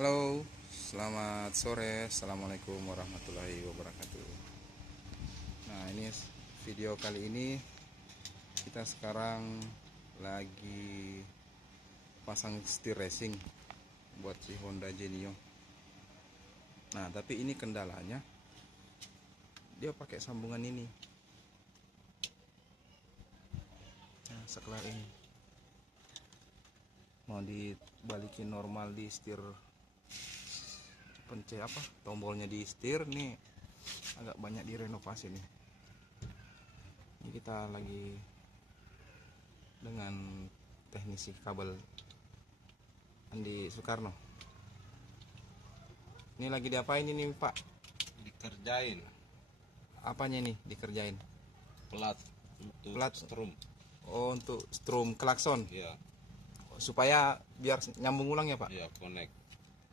Halo, selamat sore. Assalamualaikum warahmatullahi wabarakatuh. Nah, ini video kali ini kita sekarang lagi pasang setir racing buat si Honda Genio. Nah, tapi ini kendalanya dia pakai sambungan ini. Nah, sekelar ini mau dibalikin normal di setir, pencet apa tombolnya di setir nih agak banyak direnovasi nih. Ini kita lagi dengan teknisi kabel Andi Soekarno. Ini lagi diapain ini Pak? Dikerjain. Apanya nih dikerjain? Plat untuk Plat strum. Oh, untuk strum klakson Ya, supaya biar nyambung ulang ya Pak? ya connect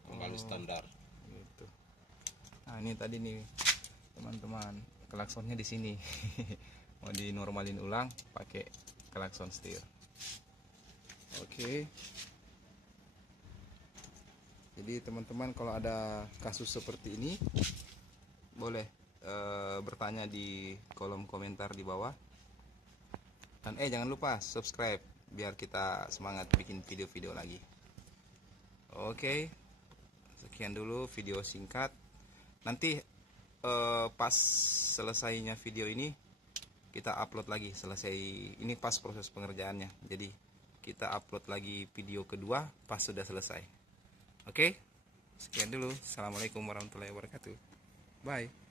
kembali standar. Gitu. Nah, ini tadi nih teman-teman, klaksonnya di sini. Mau dinormalin ulang pakai klakson setir. Oke. Jadi teman-teman kalau ada kasus seperti ini boleh bertanya di kolom komentar di bawah. Dan jangan lupa subscribe biar kita semangat bikin video-video lagi. Oke. Sekian dulu video singkat. Nanti pas selesainya video ini kita upload lagi, selesai ini pas proses pengerjaannya. Jadi kita upload lagi video kedua pas sudah selesai. Oke. Sekian dulu. Assalamualaikum warahmatullahi wabarakatuh. Bye.